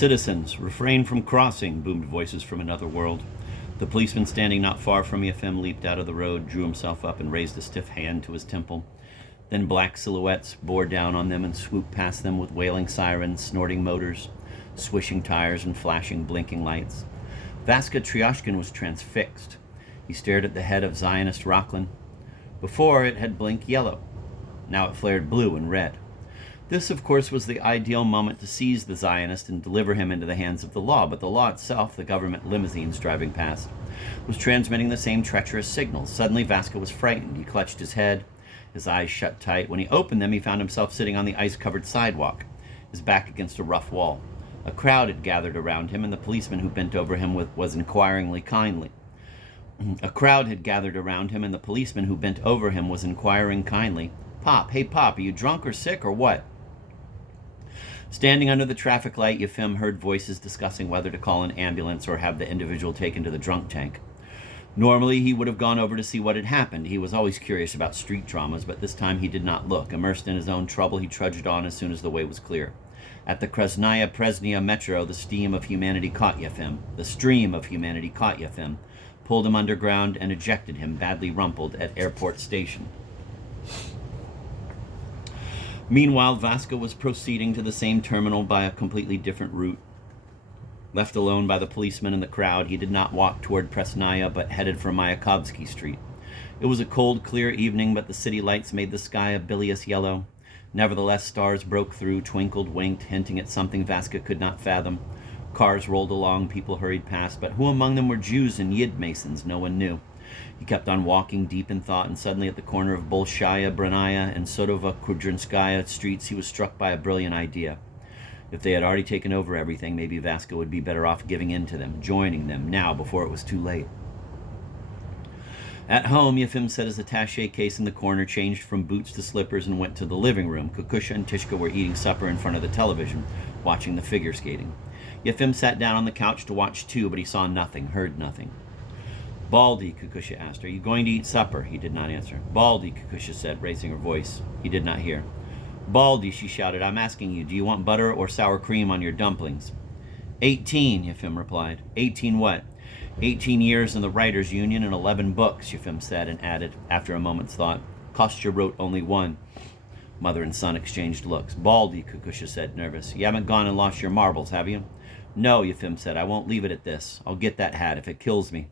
Citizens, refrain from crossing, boomed voices from another world. The policeman standing not far from Yefim leaped out of the road, drew himself up, and raised a stiff hand to his temple. Then black silhouettes bore down on them and swooped past them with wailing sirens, snorting motors, swishing tires, and flashing, blinking lights. Vaska Tryashkin was transfixed. He stared at the head of Zionist Rockland. Before, it had blinked yellow. Now it flared blue and red. This, of course, was the ideal moment to seize the Zionist and deliver him into the hands of the law, but the law itself, the government limousines driving past, was transmitting the same treacherous signals. Suddenly, Vaska was frightened. He clutched his head, his eyes shut tight. When he opened them, he found himself sitting on the ice-covered sidewalk, his back against a rough wall. A crowd had gathered around him, and the policeman who bent over him was inquiringly kindly. A crowd had gathered around him, and the policeman who bent over him was inquiring kindly, "Pop, hey Pop, are you drunk or sick or what?" Standing under the traffic light, Yefim heard voices discussing whether to call an ambulance or have the individual taken to the drunk tank. Normally, he would have gone over to see what had happened. He was always curious about street dramas, but this time he did not look. Immersed in his own trouble, he trudged on as soon as the way was clear. At the Krasnaya Presnya metro, the stream of humanity caught Yefim, pulled him underground, and ejected him, badly rumpled, at Airport Station. Meanwhile, Vaska was proceeding to the same terminal by a completely different route. Left alone by the policeman and the crowd, he did not walk toward Presnaya, but headed for Mayakovsky Street. It was a cold, clear evening, but the city lights made the sky a bilious yellow. Nevertheless, stars broke through, twinkled, winked, hinting at something Vaska could not fathom. Cars rolled along, people hurried past, but who among them were Jews and Yid Masons, no one knew. He kept on walking, deep in thought, and suddenly at the corner of Bolshaya, Branaya, and Sodova Kudrinskaya streets, he was struck by a brilliant idea. If they had already taken over everything, maybe Vaska would be better off giving in to them, joining them, now, before it was too late. At home, Yefim set his attaché case in the corner, changed from boots to slippers, and went to the living room. Kukusha and Tishka were eating supper in front of the television, watching the figure skating. Yefim sat down on the couch to watch too, but he saw nothing, heard nothing. "Baldy," Kukusha asked, "are you going to eat supper?" He did not answer. "Baldy," Kukusha said, raising her voice. He did not hear. "Baldy," she shouted, "I'm asking you, do you want butter or sour cream on your dumplings?" 18, Yefim replied. 18 what? 18 years in the Writers' Union and 11 books, Yefim said, and added, after a moment's thought, "Kostya wrote only one." Mother and son exchanged looks. "Baldy," Kukusha said, nervous, "you haven't gone and lost your marbles, have you?" "No," Yefim said, "I won't leave it at this. I'll get that hat if it kills me."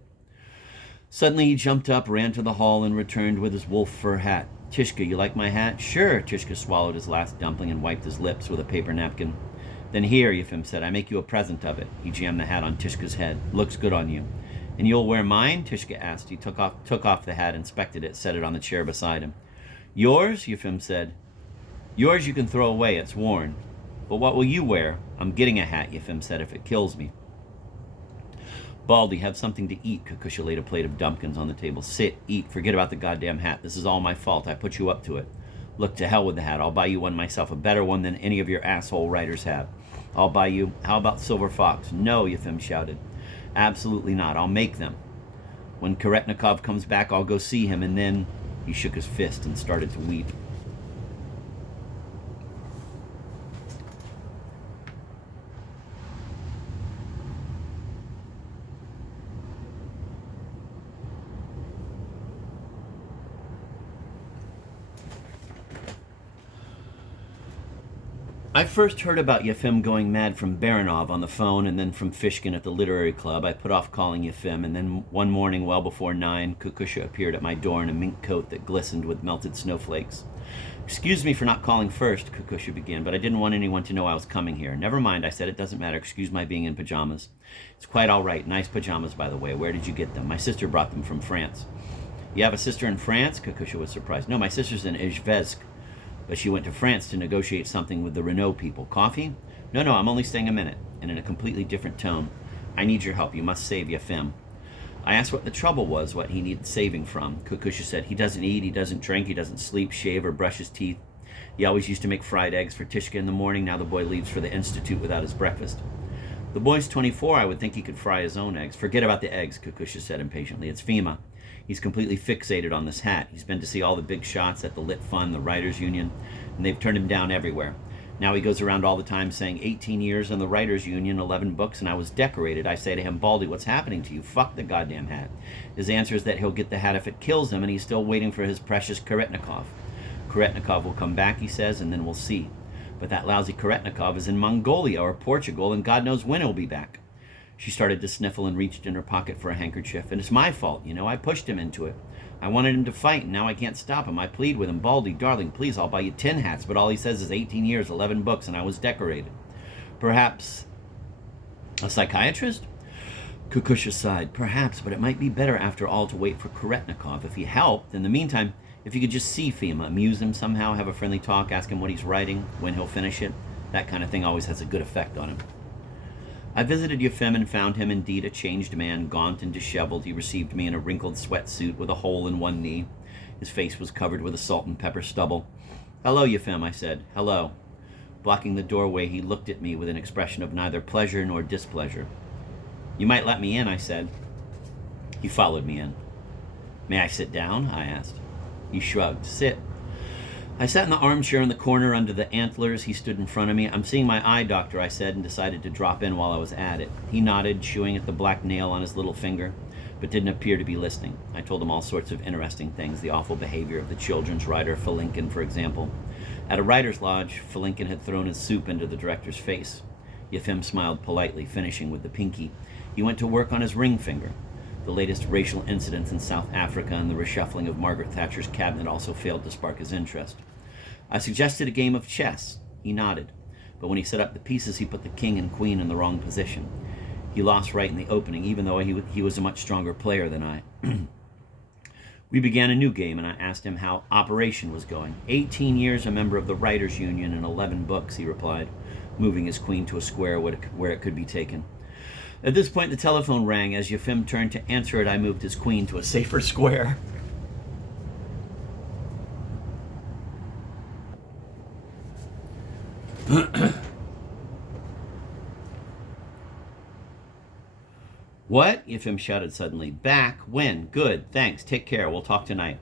Suddenly he jumped up, ran to the hall, and returned with his wolf fur hat. "Tishka, you like my hat?" "Sure." Tishka swallowed his last dumpling and wiped his lips with a paper napkin. "Then here," Yefim said, "I make you a present of it." He jammed the hat on Tishka's head. "Looks good on you." "And you'll wear mine?" Tishka asked. He took off the hat, inspected it, set it on the chair beside him. "Yours?" Yefim said. "Yours you can throw away, it's worn. But what will you wear?" "I'm getting a hat," Yefim said, "if it kills me." "Baldy, have something to eat." Kukusha laid a plate of dumpkins on the table. "Sit, eat, forget about the goddamn hat. This is all my fault. I put you up to it. Look, to hell with the hat. I'll buy you one myself, a better one than any of your asshole writers have. I'll buy you. How about Silver Fox?" "No," Yefim shouted. "Absolutely not. I'll make them. When Karetnikov comes back, I'll go see him, and then..." He shook his fist and started to weep. I first heard about Yefim going mad from Baranov on the phone and then from Fishkin at the literary club. I put off calling Yefim, and then one morning, well before 9, Kukusha appeared at my door in a mink coat that glistened with melted snowflakes. "Excuse me for not calling first," Kukusha began, "but I didn't want anyone to know I was coming here." "Never mind," I said, "it doesn't matter. Excuse my being in pajamas." "It's quite all right. Nice pajamas, by the way. Where did you get them?" "My sister brought them from France." "You have a sister in France?" Kukusha was surprised. "No, my sister's in Izhevsk. But she went to France to negotiate something with the Renault people. Coffee?" No, I'm only staying a minute." And in a completely different tone, "I need your help. You must save Yefim." I asked what the trouble was, what he needed saving from. Kukusha said, "He doesn't eat, he doesn't drink, he doesn't sleep, shave, or brush his teeth. He always used to make fried eggs for Tishka in the morning. Now the boy leaves for the institute without his breakfast." "The boy's 24. I would think he could fry his own eggs." "Forget about the eggs," Kukusha said impatiently. "It's Fima. He's completely fixated on this hat. He's been to see all the big shots at the Lit Fund, the Writers' Union, and they've turned him down everywhere. Now he goes around all the time saying 18 years in the Writers Union, 11 books, and I was decorated. I say to him, Baldy, what's happening to you? Fuck the goddamn hat. His answer is that he'll get the hat if it kills him, and he's still waiting for his precious Karetnikov. Karetnikov will come back, he says, and then we'll see. But that lousy Karetnikov is in Mongolia or Portugal, and God knows when he'll be back. She started to sniffle and reached in her pocket for a handkerchief. And it's my fault, you know. I pushed him into it. I wanted him to fight, and now I can't stop him. I plead with him, Baldy, darling, please, I'll buy you 10 hats. But all he says is 18 years, 11 books, and I was decorated. Perhaps a psychiatrist? Kukusha sighed. Perhaps, but it might be better after all to wait for Karetnikov. If he helped, in the meantime, if you could just see Fima, amuse him somehow, have a friendly talk, ask him what he's writing, when he'll finish it, that kind of thing always has a good effect on him. I visited Yefim and found him indeed a changed man, gaunt and disheveled. He received me in a wrinkled sweatsuit with a hole in one knee. His face was covered with a salt and pepper stubble. Hello, Yefim, I said. Hello. Blocking the doorway, he looked at me with an expression of neither pleasure nor displeasure. You might let me in, I said. He followed me in. May I sit down? I asked. He shrugged. Sit. I sat in the armchair in the corner under the antlers. He stood in front of me. I'm seeing my eye doctor, I said, and decided to drop in while I was at it. He nodded, chewing at the black nail on his little finger, but didn't appear to be listening. I told him all sorts of interesting things, the awful behavior of the children's writer, Felinkin, for example. At a writer's lodge, Felinkin had thrown his soup into the director's face. Yefim smiled politely, finishing with the pinky. He went to work on his ring finger. The latest racial incidents in South Africa and the reshuffling of Margaret Thatcher's cabinet also failed to spark his interest. I suggested a game of chess. He nodded, but when he set up the pieces, he put the king and queen in the wrong position. He lost right in the opening, even though he was a much stronger player than I. We began a new game, and I asked him how Operation was going. 18 years a member of the Writers' Union and 11 books, he replied, moving his queen to a square where it could be taken. At this point, the telephone rang. As Yefim turned to answer it, I moved his queen to a safer square. What? Yefim shouted suddenly. Back? When? Good. Thanks. Take care. We'll talk tonight.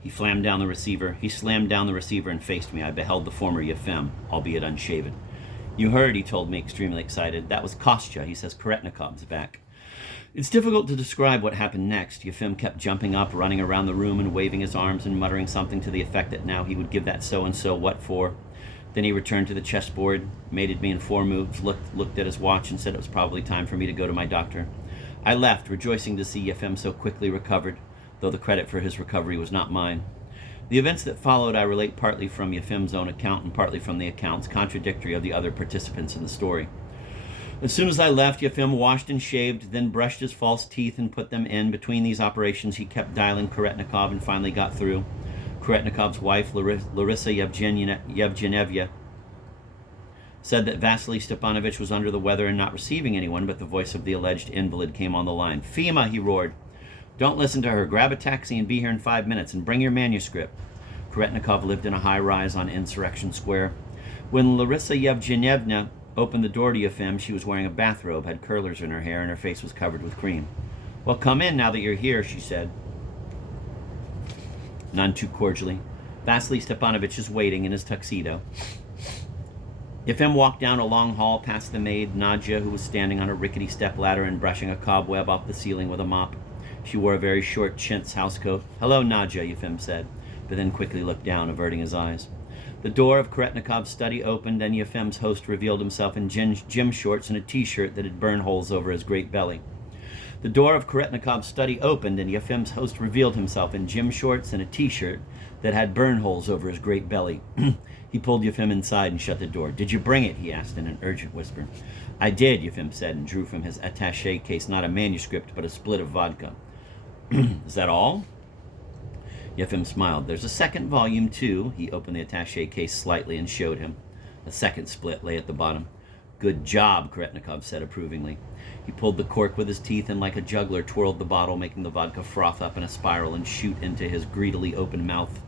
He slammed down the receiver and faced me. I beheld the former Yefim, albeit unshaven. You heard, he told me, extremely excited. That was Kostya. He says Karetnikov's back. It's difficult to describe what happened next. Yefim kept jumping up, running around the room and waving his arms and muttering something to the effect that now he would give that so-and-so what for. Then he returned to the chessboard, mated me in 4 moves, looked at his watch and said it was probably time for me to go to my doctor. I left, rejoicing to see Yefim so quickly recovered, though the credit for his recovery was not mine. The events that followed I relate partly from Yefim's own account and partly from the accounts contradictory of the other participants in the story. As soon as I left, Yefim washed and shaved, then brushed his false teeth and put them in. Between these operations, he kept dialing Karetnikov and finally got through. Karetnikov's wife, Larissa Yevgenevna, said that Vasily Stepanovich was under the weather and not receiving anyone, but the voice of the alleged invalid came on the line. Fima, he roared. Don't listen to her. Grab a taxi and be here in 5 minutes, and bring your manuscript. Karetnikov lived in a high-rise on Insurrection Square. When Larissa Yevgenevna opened the door to Yefim, she was wearing a bathrobe, had curlers in her hair, and her face was covered with cream. Well, come in now that you're here, she said. None too cordially. Vasily Stepanovich is waiting in his tuxedo. Yefim walked down a long hall past the maid, Nadja, who was standing on a rickety stepladder and brushing a cobweb off the ceiling with a mop. She wore a very short chintz housecoat. Hello, Nadja, Yefim said, but then quickly looked down, averting his eyes. The door of Karetnikov's study opened, and Yefim's host revealed himself in gym shorts and a T-shirt that had burn holes over his great belly. The door of Karetnikov's study opened, and Yefim's host revealed himself in gym shorts and a T-shirt that had burn holes over his great belly. He pulled Yefim inside and shut the door. Did you bring it? He asked in an urgent whisper. I did, Yefim said, and drew from his attaché case not a manuscript, but a split of vodka. Is that all? Yefim smiled. There's a second volume, too. He opened the attaché case slightly and showed him. A second split lay at the bottom. Good job, Karetnikov said approvingly. He pulled the cork with his teeth and like a juggler twirled the bottle, making the vodka froth up in a spiral and shoot into his greedily open mouth.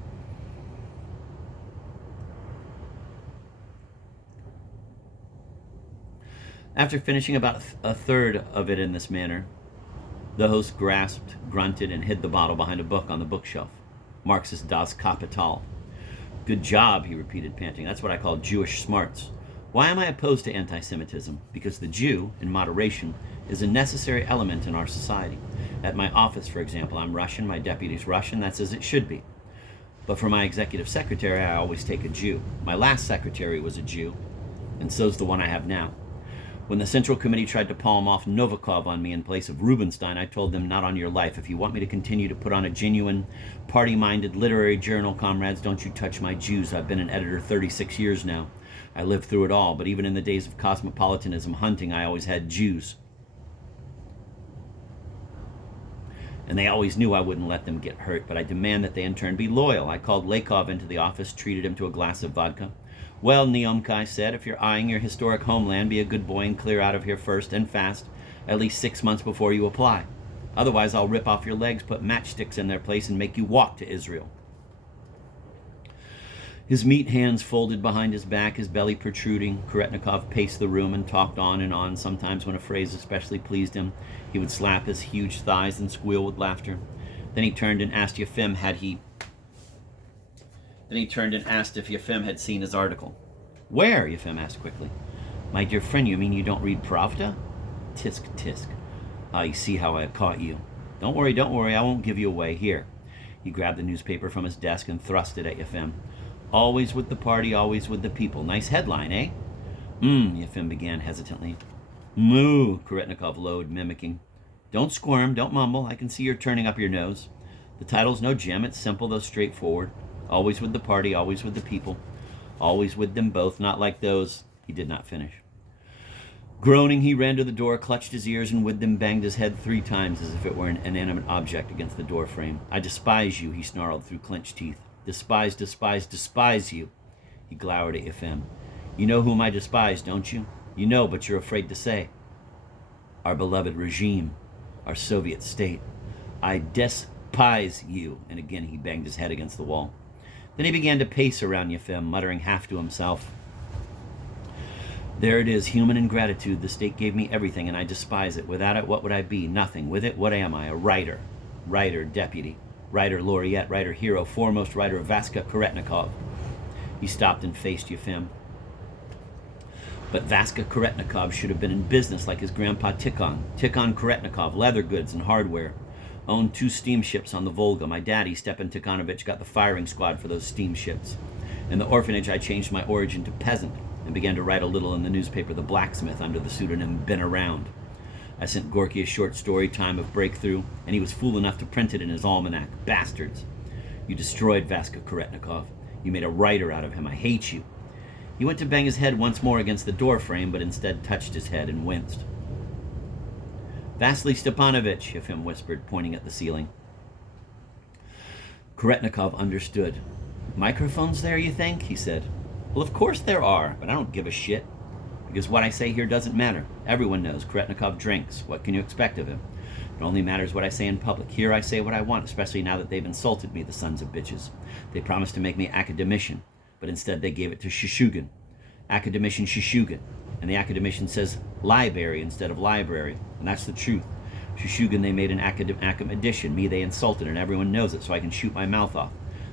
After finishing about a third of it in this manner, the host grasped, grunted, and hid the bottle behind a book on the bookshelf. Marx's Das Kapital. Good job, he repeated, panting. That's what I call Jewish smarts. Why am I opposed to anti-Semitism? Because the Jew, in moderation, is a necessary element in our society. At my office, for example, I'm Russian, my deputy's Russian, that's as it should be. But for my executive secretary, I always take a Jew. My last secretary was a Jew, and so's the one I have now. When the Central Committee tried to palm off Novikov on me in place of Rubinstein, I told them, not on your life. If you want me to continue to put on a genuine, party-minded literary journal, comrades, don't you touch my Jews. I've been an editor 36 years now. I lived through it all, but even in the days of cosmopolitanism hunting, I always had Jews. And they always knew I wouldn't let them get hurt, but I demand that they in turn be loyal. I called Lakov into the office, treated him to a glass of vodka. Well, Neumka, I said, if you're eyeing your historic homeland, be a good boy and clear out of here first and fast, at least 6 months before you apply. Otherwise, I'll rip off your legs, put matchsticks in their place, and make you walk to Israel. His meat hands folded behind his back, his belly protruding, Koretnikov paced the room and talked on and on. Sometimes when a phrase especially pleased him, he would slap his huge thighs and squeal with laughter. Then he turned and asked Yefim if Yefim had seen his article. Where? Yefim asked quickly. My dear friend, you mean you don't read Pravda? Tisk, tisk. Ah, you see how I have caught you. Don't worry, I won't give you away. Here. He grabbed the newspaper from his desk and thrust it at Yefim. Always with the party, always with the people. Nice headline, eh? Yefim began hesitantly. Moo, Koretnikov lowed, mimicking. Don't squirm, don't mumble. I can see you're turning up your nose. The title's no gem. It's simple, though straightforward. Always with the party, always with the people. Always with them both, not like those. He did not finish. Groaning, he ran to the door, clutched his ears, and with them banged his head 3 times as if it were an inanimate object against the door frame. I despise you, he snarled through clenched teeth. Despise, despise, despise you. He glowered at Yefim. You know whom I despise, don't you? You know, but you're afraid to say. Our beloved regime, our Soviet state. I despise you. And again he banged his head against the wall. Then he began to pace around Yefim, muttering half to himself. There it is, human ingratitude. The state gave me everything, and I despise it. Without it, what would I be? Nothing. With it, what am I? A writer. Writer, deputy. Writer, laureate. Writer, hero. Foremost writer, Vaska Koretnikov. He stopped and faced Yefim. But Vaska Koretnikov should have been in business like his grandpa Tikhon. Tikhon Koretnikov, leather goods and hardware. Owned 2 steamships on the Volga. My daddy, Stepan Tikhonovich, got the firing squad for those steamships. In the orphanage, I changed my origin to peasant and began to write a little in the newspaper The Blacksmith under the pseudonym Been Around. I sent Gorky a short story, Time of Breakthrough, and he was fool enough to print it in his almanac. Bastards. You destroyed Vaska Koretnikov. You made a writer out of him. I hate you. He went to bang his head once more against the door frame, but instead touched his head and winced. Vasily Stepanovich, Yefim whispered, pointing at the ceiling. Koretnikov understood. Microphones there, you think? He said. Well, of course there are, but I don't give a shit. Because what I say here doesn't matter. Everyone knows Koretnikov drinks. What can you expect of him? It only matters what I say in public. Here I say what I want, especially now that they've insulted me, the sons of bitches. They promised to make me academician, but instead they gave it to Shishugin. Academician Shishugin. And the academician says library instead of library. And that's the truth. Shishugin, they made an academician. Me, they insulted, and everyone knows it, so I can shoot my mouth off.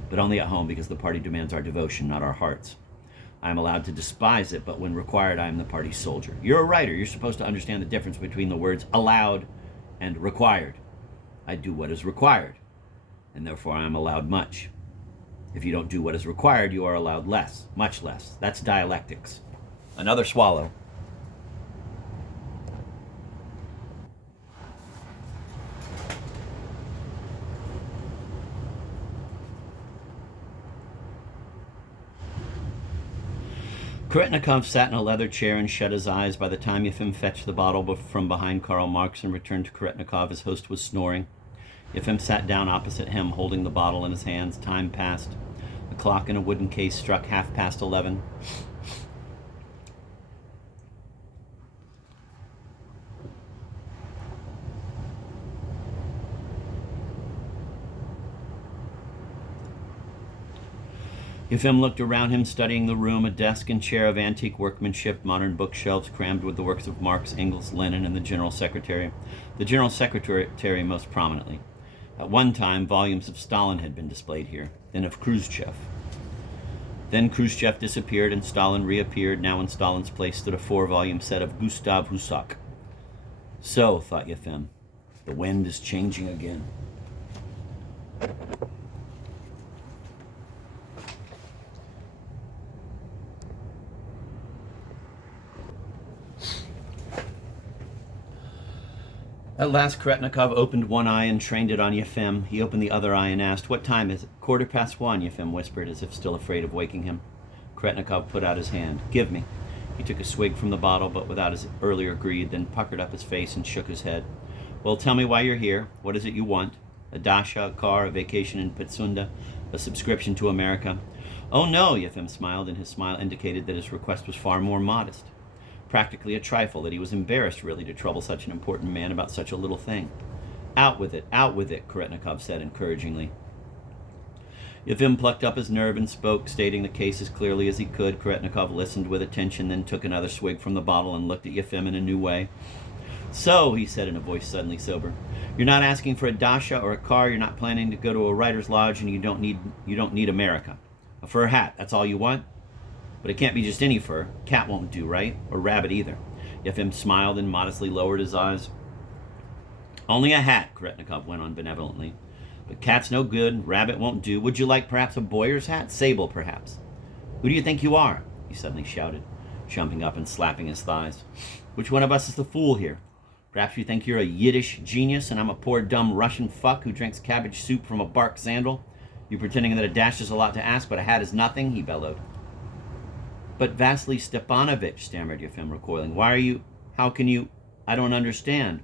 But only at home, because the party demands our devotion, not our hearts. I am allowed to despise it, but when required, I am the party's soldier. You're a writer. You're supposed to understand the difference between the words allowed and required. I do what is required, and therefore I am allowed much. If you don't do what is required, you are allowed less, much less. That's dialectics. Another swallow. Koretnikov sat in a leather chair and shut his eyes. By the time Yefim fetched the bottle from behind Karl Marx and returned to Koretnikov, his host was snoring. Yefim sat down opposite him, holding the bottle in his hands. Time passed. A clock in a wooden case struck 11:30. Yefim looked around him, studying the room, a desk and chair of antique workmanship, modern bookshelves crammed with the works of Marx, Engels, Lenin, and the General Secretary. The General Secretary most prominently. At one time, volumes of Stalin had been displayed here, then of Khrushchev. Then Khrushchev disappeared and Stalin reappeared. Now in Stalin's place stood a 4-volume set of Gustav Husak. So, thought Yefim, the wind is changing again. At last, Kretnikov opened one eye and trained it on Yefim. He opened the other eye and asked, "What time is it?" "1:15, Yefim whispered, as if still afraid of waking him. Kretnikov put out his hand. "Give me." He took a swig from the bottle, but without his earlier greed, then puckered up his face and shook his head. "Well, tell me why you're here. What is it you want? A dasha, a car, a vacation in Pitsunda, a subscription to America?" "Oh, no," Yefim smiled, and his smile indicated that his request was far more modest. Practically a trifle, that he was embarrassed, really, to trouble such an important man about such a little thing. Out with it, Kretnikov said encouragingly. Yefim plucked up his nerve and spoke, stating the case as clearly as he could. Kretnikov listened with attention, then took another swig from the bottle and looked at Yefim in a new way. "So," he said in a voice suddenly sober, "you're not asking for a dasha or a car, you're not planning to go to a writer's lodge, and you don't need America. A fur hat, that's all you want? But it can't be just any fur. Cat won't do, right? Or rabbit either." Yefim smiled and modestly lowered his eyes. "Only a hat," Kretnikov went on benevolently. "But cat's no good, rabbit won't do. Would you like perhaps a Boyer's hat? Sable, perhaps?" "Who do you think you are?" he suddenly shouted, jumping up and slapping his thighs. "Which one of us is the fool here? Perhaps you think you're a Yiddish genius and I'm a poor dumb Russian fuck who drinks cabbage soup from a bark sandal? You pretending that a dash is a lot to ask, but a hat is nothing?" he bellowed. "But Vasily Stepanovich," stammered Yefim, recoiling. How can you, I don't understand."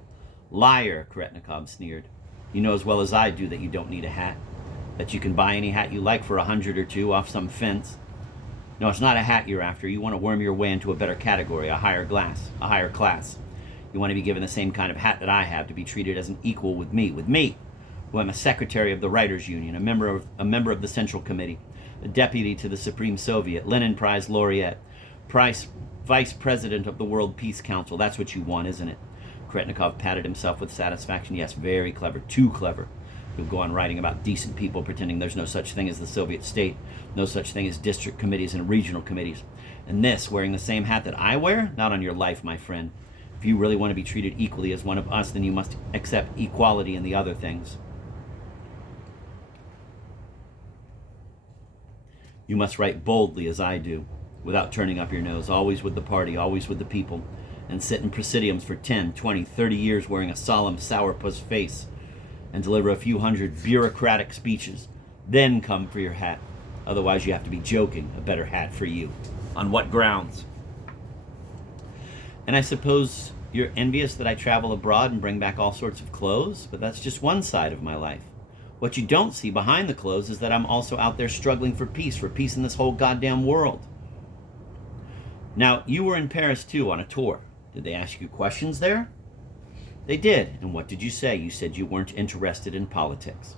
"Liar," Kretnikov sneered. "You know as well as I do that you don't need a hat, that you can buy any hat you like for $100 or $2 off some fence. No, it's not a hat you're after. You want to worm your way into a better category, a higher class. You want to be given the same kind of hat that I have, to be treated as an equal with me, who am a secretary of the Writers' Union, a member of the Central Committee, a deputy to the Supreme Soviet, Lenin Prize laureate, vice president of the World Peace Council. That's what you want, isn't it?" Kretnikov patted himself with satisfaction. "Yes, very clever, too clever. You'll go on writing about decent people, pretending there's no such thing as the Soviet state, no such thing as district committees and regional committees. And this, wearing the same hat that I wear? Not on your life, my friend. If you really want to be treated equally as one of us, then you must accept equality in the other things. You must write boldly as I do, without turning up your nose, always with the party, always with the people, and sit in presidiums for 10, 20, 30 years wearing a solemn sourpuss face, and deliver a few hundred bureaucratic speeches. Then come for your hat. Otherwise you have to be joking. A better hat for you. On what grounds? And I suppose you're envious that I travel abroad and bring back all sorts of clothes, but that's just one side of my life. What you don't see behind the clothes is that I'm also out there struggling for peace in this whole goddamn world. Now, you were in Paris too on a tour. Did they ask you questions there?" "They did. And what did you say?" "You said you weren't interested in politics.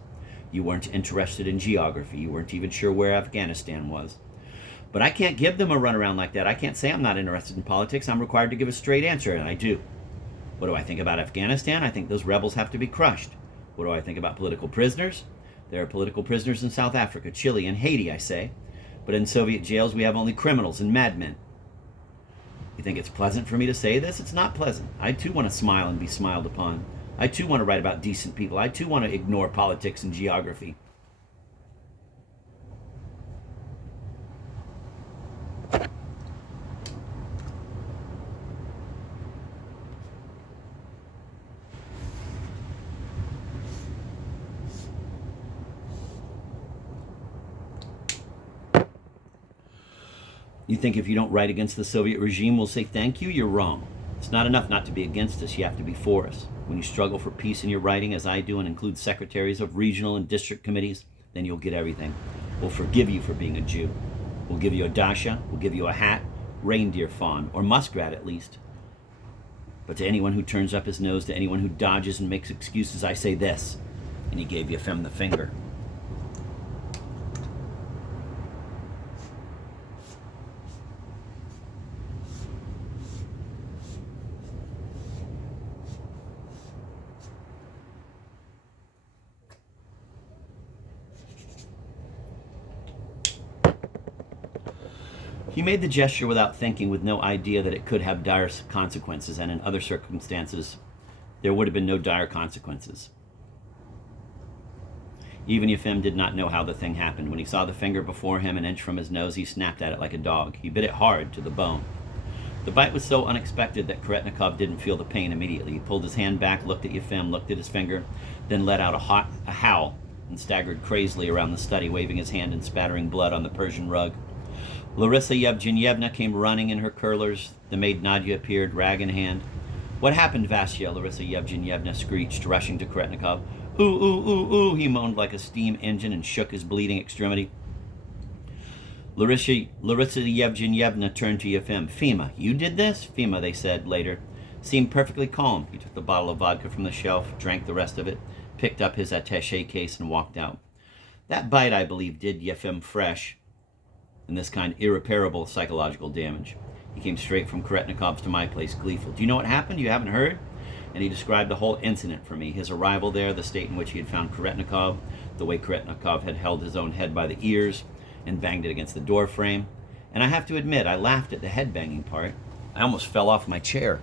You weren't interested in geography. You weren't even sure where Afghanistan was." "But I can't give them a runaround like that. I can't say I'm not interested in politics. I'm required to give a straight answer, and I do. What do I think about Afghanistan? I think those rebels have to be crushed. What do I think about political prisoners? There are political prisoners in South Africa, Chile, and Haiti, I say. But in Soviet jails, we have only criminals and madmen. You think it's pleasant for me to say this? It's not pleasant. I too want to smile and be smiled upon. I too want to write about decent people. I too want to ignore politics and geography." "You think if you don't write against the Soviet regime, we'll say thank you? You're wrong. It's not enough not to be against us. You have to be for us. When you struggle for peace in your writing, as I do, and include secretaries of regional and district committees, then you'll get everything. We'll forgive you for being a Jew. We'll give you a dasha. We'll give you a hat, reindeer fawn, or muskrat at least. But to anyone who turns up his nose, to anyone who dodges and makes excuses, I say this." And he gave Yefim the finger. He made the gesture without thinking, with no idea that it could have dire consequences, and in other circumstances, there would have been no dire consequences. Even Yefim did not know how the thing happened. When he saw the finger before him, an inch from his nose, he snapped at it like a dog. He bit it hard, to the bone. The bite was so unexpected that Karetnikov didn't feel the pain immediately. He pulled his hand back, looked at Yefim, looked at his finger, then let out a howl and staggered crazily around the study, waving his hand and spattering blood on the Persian rug. Larissa Yevgenyevna came running in her curlers. The maid Nadia appeared, rag in hand. "What happened, Vasya?" Larissa Yevgenyevna screeched, rushing to Karetnikov. "Ooh, ooh, ooh, ooh," he moaned like a steam engine and shook his bleeding extremity. Larissa Yevgenyevna turned to Yefim. "Fima, you did this?" Fima, they said later, seemed perfectly calm. He took the bottle of vodka from the shelf, drank the rest of it, picked up his attaché case, and walked out. That bite, I believe, did Yefim fresh and this kind irreparable psychological damage. He came straight from Karetnikov's to my place, gleeful. "Do you know what happened? You haven't heard?" And he described the whole incident for me, his arrival there, the state in which he had found Karetnikov, the way Karetnikov had held his own head by the ears and banged it against the door frame. And I have to admit, I laughed at the head banging part. I almost fell off my chair.